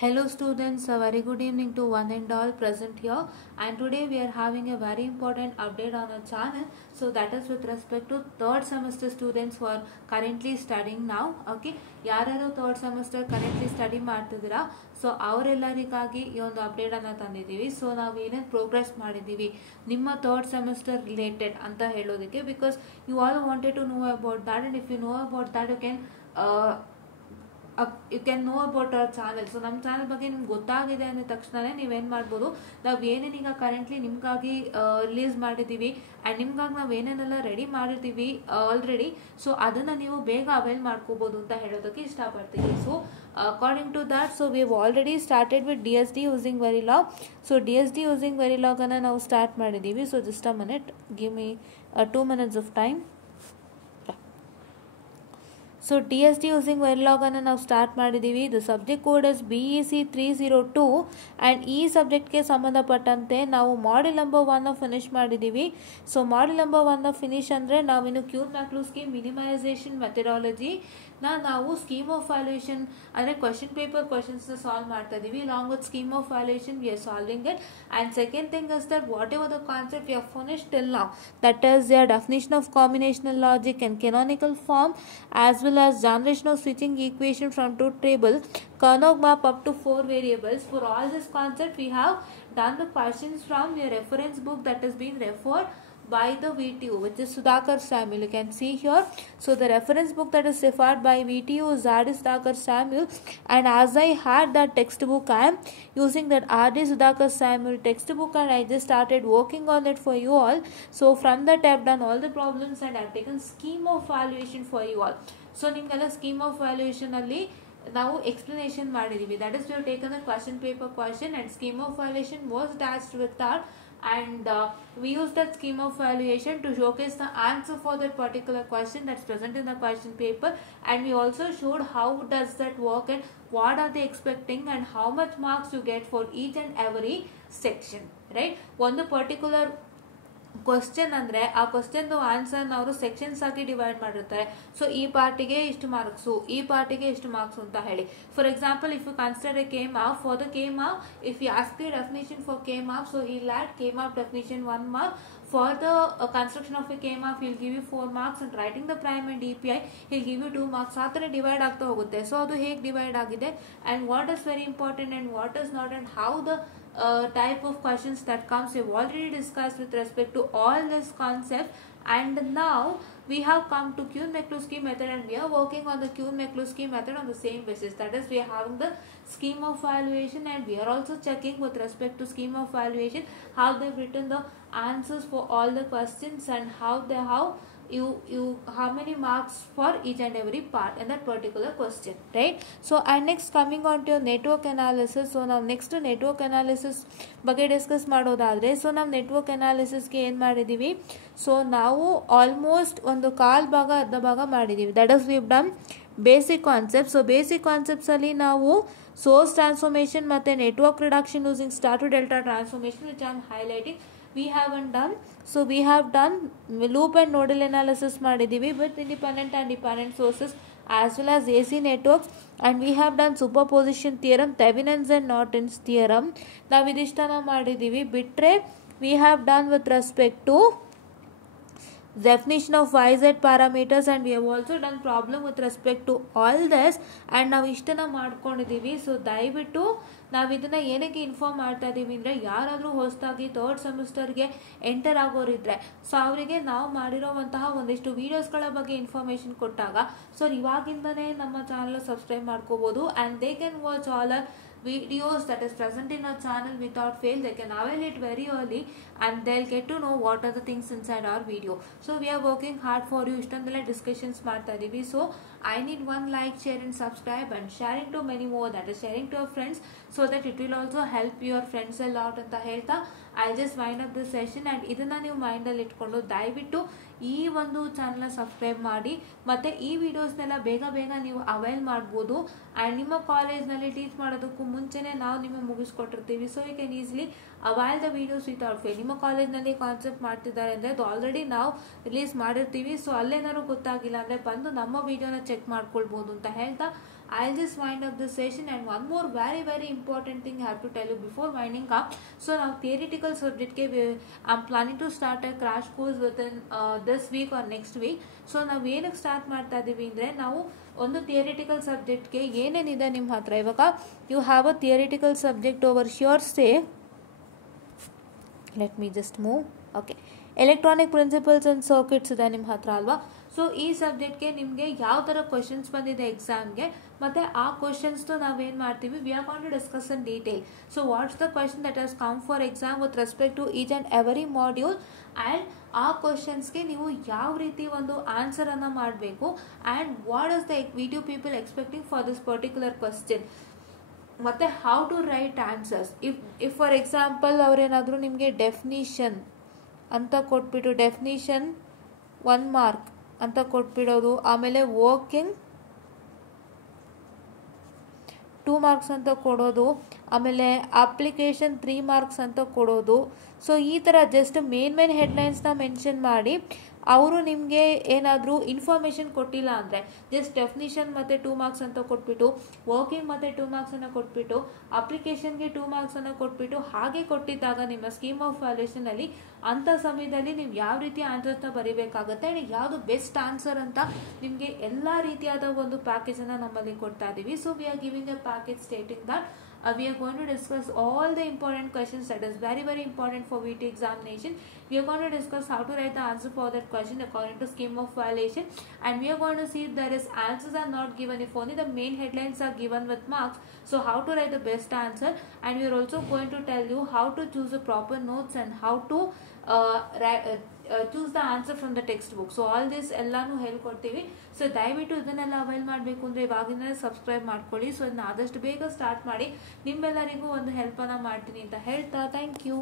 Hello students, a very good evening to one and all present here, and today we are having a very important update on our channel. So that is with respect to third semester students who are currently studying now. Okay, ಯಾರ್ಯಾರು third semester currently study ಮಾಡ್ತಿದ್ದೀರಾ, so ಅವರೆಲ್ಲರಿಗಾಗಿ ಈ ಒಂದು update ಅನ್ನ ತಂದಿದ್ದೀವಿ. So ನಾವು ಏನೇನು progress ಮಾಡಿದ್ದೀವಿ ನಿಮ್ಮ third semester related ಅಂತ ಹೇಳೋದಕ್ಕೆ, because you all wanted to know about that, and if you know about that you can know about our channel. So ನಮ್ಮ ಚಾನಲ್ ಬಗ್ಗೆ ನಿಮ್ಗೆ ಗೊತ್ತಾಗಿದೆ ಅಂದ ತಕ್ಷಣನೇ ನೀವೇನು ಮಾಡ್ಬೋದು, ನಾವು ಏನೇನೀಗ ಕರೆಂಟ್ಲಿ ನಿಮ್ಗಾಗಿ ರಿಲೀಸ್ ಮಾಡಿದ್ದೀವಿ ಆ್ಯಂಡ್ ನಿಮ್ಗಾಗಿ ನಾವು ಏನೇನೆಲ್ಲ ರೆಡಿ ಮಾಡಿರ್ತೀವಿ ಆಲ್ರೆಡಿ, ಸೊ ಅದನ್ನು ನೀವು ಬೇಗ ಅವೈಲ್ ಮಾಡ್ಕೋಬೋದು ಅಂತ ಹೇಳೋದಕ್ಕೆ ಇಷ್ಟಪಡ್ತೀವಿ. So according to that, so we have already started with DSD using Verilog. So DSD using ವೆರಿಲಾಗನ್ನು ನಾವು ಸ್ಟಾರ್ಟ್ ಮಾಡಿದ್ದೀವಿ. So just a minute, give me 2 minutes of time. So DSD using ವೆರಿಲಾಗನ್ನು ನಾವು ಸ್ಟಾರ್ಟ್ ಮಾಡಿದ್ದೀವಿ. The subject code is BEC 302 and ಈ ಸಬ್ಜೆಕ್ಟ್ಗೆ ಸಂಬಂಧಪಟ್ಟಂತೆ ನಾವು ಮಾಡ್ಯೂಲ್ ನಂಬರ್ 1 ಫಿನಿಶ್ ಮಾಡಿದ್ದೀವಿ. ಸೊ ಮಾಡ್ಯೂಲ್ ನಂಬರ್ 1 ಫಿನಿಶ್ ಅಂದರೆ ನಾವಿನ್ನು ಕ್ಯೂನ್-ಮ್ಯಾಕ್ಲೂಸ್ಕಿ ಮಿನಿಮೈಸೇಷನ್ ಮೆಥಡಾಲಜಿ ನಾವು ಸ್ಕೀಮ್ ಆಫ್ ವ್ಯಾಲ್ಯೂಯೇಷನ್ ಅಂದರೆ ಕ್ವಶನ್ ಪೇಪರ್ ಕ್ವಶನ್ಸ್ನ ಸಾಲ್ವ್ ಮಾಡ್ತಾ ಇದ್ದೀವಿ. Long with scheme of valuation we are solving it. And second thing is that whatever the concept we are finished till now, that is your definition of combinational logic and canonical form, as well as generation of switching equation from two table, Carnot map up to 4 variables. For all this concept, we have done the questions from your reference book that has been referred by the VTU, which is Sudhakar Samuel. You can see here. So the reference book that is referred by VTU is R.D. Sudhakar Samuel, and as I had that textbook, I am using that R.D. Sudhakar Samuel textbook, and I just started working on it for you all. So from that I have done all the problems and I have taken scheme of valuation for you all. So ನಿಮಗೆಲ್ಲ scheme of valuation ಅಲ್ಲಿ ನಾವು explanation ಮಾಡಿದ್ದೀವಿ. That is we have taken the question paper question and scheme of valuation was attached with that, and we use that scheme of valuation to showcase the answer for that particular question that's present in the question paper, and we also showed how does that work and what are they expecting and how much marks you get for each and every section, right? ಒಂದು particular question ಅಂದರೆ ಆ ಕ್ವಶನ್ದು ಆನ್ಸರ್ನ ಅವರು sections ಆಗಿ divide ಮಾಡಿರ್ತಾರೆ. So ಈ ಪಾರ್ಟಿಗೆ ಇಷ್ಟು marks, ಈ ಪಾರ್ಟಿಗೆ ಇಷ್ಟು ಮಾರ್ಕ್ಸ್ ಅಂತ ಹೇಳಿ. For example, if you consider a K-MAP, for the K-MAP, if you ask the definition for K-MAP, so he'll add K-MAP definition 1 mark. For the construction of a K-MAP, he'll give you 4 marks, and writing the prime and DPI, he'll give you 2 marks. ಆ ಥರ divide ಆಗ್ತಾ ಹೋಗುತ್ತೆ. So ಅದು ಹೇಗೆ divide ಆಗಿದೆ and what is very important and what is not, and how the type of questions that comes, we've already discussed with respect to all this concept. And now we have come to Kuhn-Mikulski method, and we are working on the Kuhn-Mikulski method on the same basis. That is, we are having the scheme of valuation, and we are also checking with respect to scheme of valuation how they've written the answers for all the questions and how how many marks for each and every part in that particular question, right? So and next coming on to your network analysis. So now next network analysis ಬಗ್ಗೆ discuss ಮಾಡೋದಾದರೆ, so ನಾವು network ಅನಾಲಿಸಿಸ್ಗೆ ಏನು ಮಾಡಿದ್ದೀವಿ, so ನಾವು almost ಒಂದು ಅರ್ಧ ಭಾಗ ಮಾಡಿದ್ದೀವಿ. That is we done basic concept. So basic ಕಾನ್ಸೆಪ್ಟ್ಸಲ್ಲಿ ನಾವು ಸೋರ್ಸ್ ಟ್ರಾನ್ಸ್ಫಾರ್ಮೇಷನ್ ಮತ್ತು network reduction using star to delta transformation, which I am highlighting, we haven't done. So we have done loop and nodal analysis ಮಾಡಿದ್ದೀವಿ with independent and dependent sources as well as AC networks, and we have done superposition theorem, Thevenin's and Norton's theorem. ನಾವು ಇದಿಷ್ಟನ್ನು ಮಾಡಿದ್ದೀವಿ. ಬಿಟ್ಟರೆ we have done with respect to definition of YZ parameters, and we have also done problem with respect to all this, and ನಾವು ಇಷ್ಟನ್ನು ಮಾಡ್ಕೊಂಡಿದ್ದೀವಿ. So ದಯವಿಟ್ಟು ನಾವು ಇದನ್ನು ಏನಕ್ಕೆ ಇನ್ಫಾರ್ಮ್ ಮಾಡ್ತಾ ಇದ್ದೀವಿ ಅಂದರೆ, ಯಾರಾದರೂ ಹೊಸದಾಗಿ ಥರ್ಡ್ ಸೆಮಿಸ್ಟರ್ಗೆ ಎಂಟರ್ ಆಗೋರಿದ್ರೆ ಸೊ ಅವರಿಗೆ ನಾವು ಮಾಡಿರೋವಂತಹ ಒಂದಿಷ್ಟು ವೀಡಿಯೋಸ್ಗಳ ಬಗ್ಗೆ ಇನ್ಫಾರ್ಮೇಷನ್ ಕೊಟ್ಟಾಗ ಸೊ ಇವಾಗಿಂದನೇ ನಮ್ಮ ಚಾನಲ್ ಸಬ್ಸ್ಕ್ರೈಬ್ ಮಾಡ್ಕೋಬೋದು, and they can watch all are videos that is present in our channel without fail. They can avail it very early and they'll get to know what are the things inside our video. So we are working hard for you. ಇಷ್ಟೊಂದೆಲ್ಲ discussions ಮಾಡ್ತಾ ಇದ್ದೀವಿ. So I need one like, share and subscribe, and sharing to many more, that is sharing to your friends, so that it will also help your friends a lot ಅಂತ ಹೇಳ್ತಾ I just wind up this session. and ಇದನ್ನು ನೀವು ಮೈಂಡಲ್ಲಿ ಇಟ್ಕೊಂಡು ದಯವಿಟ್ಟು ಈ ಒಂದು ಚಾನಲ್ನ ಸಬ್ಸ್ಕ್ರೈಬ್ ಮಾಡಿ, ಮತ್ತು ಈ ವಿಡಿಯೋಸ್ನೆಲ್ಲ ಬೇಗ ನೀವು ಅವೈಲ್ ಮಾಡ್ಬೋದು. ಆ್ಯಂಡ್ ನಿಮ್ಮ ಕಾಲೇಜ್ನಲ್ಲಿ ಟೀಚ್ ಮಾಡೋದಕ್ಕೂ ಮುಂಚೆನೇ ನಾವು ನಿಮಗೆ ಮುಗಿಸ್ಕೊಟ್ಟಿರ್ತೀವಿ. So you can easily avail the videos without fail. ನಿಮ್ಮ ಕಾಲೇಜ್ನಲ್ಲಿ ಕಾನ್ಸೆಪ್ಟ್ ಮಾಡ್ತಿದ್ದಾರೆ ಅಂದರೆ ಅದು ಆಲ್ರೆಡಿ ನಾವು ರಿಲೀಸ್ ಮಾಡಿರ್ತೀವಿ. ಸೊ ಅಲ್ಲೇನಾದ್ರು ಗೊತ್ತಾಗಿಲ್ಲ ಅಂದರೆ ಬಂದು ನಮ್ಮ ವಿಡಿಯೋನ ಚೆಕ್ ಮಾಡ್ಕೊಳ್ಬೋದು ಅಂತ ಹೇಳ್ತಾ I'll just wind up this session. And one more very important thing I have to tell you before winding up. So now theoretical subject ke I'm planning to start a crash course within this week or next week. So ನಾವು ಏನಕ್ಕೆ start ಮಾಡ್ತಾ ಇದ್ದೀವಿ ಅಂದರೆ, ನಾವು ಒಂದು theoretical ಸಬ್ಜೆಕ್ಟ್ಗೆ ಏನೇನಿದೆ ನಿಮ್ಮ ಹತ್ರ. ಇವಾಗ you have a theoretical subject over sure say, let me just move. Okay, electronic principles and circuits ಇದೆ ನಿಮ್ಮ ಹತ್ರ ಅಲ್ವಾ. ಸೊ ಈ ಸಬ್ಜೆಕ್ಟ್ಗೆ ನಿಮಗೆ ಯಾವ ಥರ ಕ್ವಶನ್ಸ್ ಬಂದಿದೆ ಎಕ್ಸಾಮ್ಗೆ, ಮತ್ತು ಆ ಕ್ವಶನ್ಸ್ದು ನಾವೇನು ಮಾಡ್ತೀವಿ, we are going to discuss in detail. So what's the question that has come for exam with respect to each and every module, and ಆ ಕ್ವಶನ್ಸ್ಗೆ ನೀವು ಯಾವ ರೀತಿ ಒಂದು ಆನ್ಸರನ್ನು ಮಾಡಬೇಕು, and what is the video people expecting for this particular question, ಮತ್ತು how to write answers. If for example ಅವರೇನಾದರೂ ನಿಮಗೆ ಡೆಫಿನಿಷನ್ ಅಂತ ಕೊಟ್ಬಿಟ್ಟು, ಡೆಫಿನಿಷನ್ 1 ಮಾರ್ಕ್ ಅಂತ ಕೊಟ್ಬಿಡೋದು, ಆಮೇಲೆ ವರ್ಕಿಂಗ್ 2 ಮಾರ್ಕ್ಸ್ ಅಂತ ಕೊಡೋದು, ಆಮೇಲೆ ಅಪ್ಲಿಕೇಶನ್ 3 ಮಾರ್ಕ್ಸ್ ಅಂತ ಕೊಡೋದು. ಸೊ ಈ ಥರ ಜಸ್ಟ್ ಮೇನ್ ಹೆಡ್ಲೈನ್ಸ್ನ ಮೆನ್ಷನ್ ಮಾಡಿ, ಅವರು ನಿಮಗೆ ಏನಾದರೂ ಇನ್ಫಾರ್ಮೇಷನ್ ಕೊಟ್ಟಿಲ್ಲ ಅಂದರೆ ಜಸ್ಟ್ ಡೆಫಿನಿಷನ್ ಮತ್ತು 2 ಮಾರ್ಕ್ಸ್ ಅಂತ ಕೊಟ್ಬಿಟ್ಟು, ವರ್ಕಿಂಗ್ ಮತ್ತು 2 ಮಾರ್ಕ್ಸನ್ನು ಕೊಟ್ಬಿಟ್ಟು, ಅಪ್ಲಿಕೇಶನ್ಗೆ 2 ಮಾರ್ಕ್ಸನ್ನು ಕೊಟ್ಬಿಟ್ಟು, ಹಾಗೆ ಕೊಟ್ಟಿದ್ದಾಗ ನಿಮ್ಮ ಸ್ಕೀಮ್ ಆಫ್ ವ್ಯಾಲ್ಯೂಷನಲ್ಲಿ ಅಂಥ ಸಮಯದಲ್ಲಿ ನೀವು ಯಾವ ರೀತಿ ಆನ್ಸರ್ಸ್ನ ಬರೀಬೇಕಾಗತ್ತೆ, ಯಾವುದು ಬೆಸ್ಟ್ ಆನ್ಸರ್ ಅಂತ ನಿಮಗೆ ಎಲ್ಲ ರೀತಿಯಾದ ಒಂದು ಪ್ಯಾಕೇಜನ್ನು ನಮ್ಮಲ್ಲಿ ಕೊಡ್ತಾ ಇದ್ದೀವಿ. So we are giving A package stating that we are going to discuss all the important questions that is very important for VT examination. We are going to discuss how to write the answer for that question according to scheme of violation, and we are going to see if there is answers are not given, if only the main headlines are given with marks, so how to write the best answer. And we are also going to tell you how to choose the proper notes and how to choose the answer from the textbook. So all this ಎಲ್ಲಾನು ಹೇಳ್ಕೊಡ್ತೀವಿ. So ದಯವಿಟ್ಟು ಇದನ್ನೆಲ್ಲ avail ಮಾಡಬೇಕು ಅಂದರೆ ಇವಾಗಿಂದಲೇ subscribe ಮಾಡ್ಕೊಳ್ಳಿ. So ಇದನ್ನ ಆದಷ್ಟು ಬೇಗ ಸ್ಟಾರ್ಟ್ ಮಾಡಿ, ನಿಮ್ಮೆಲ್ಲರಿಗೂ ಒಂದು ಹೆಲ್ಪನ್ನು ಮಾಡ್ತೀನಿ ಅಂತ ಹೇಳ್ತಾ ಥ್ಯಾಂಕ್ ಯು.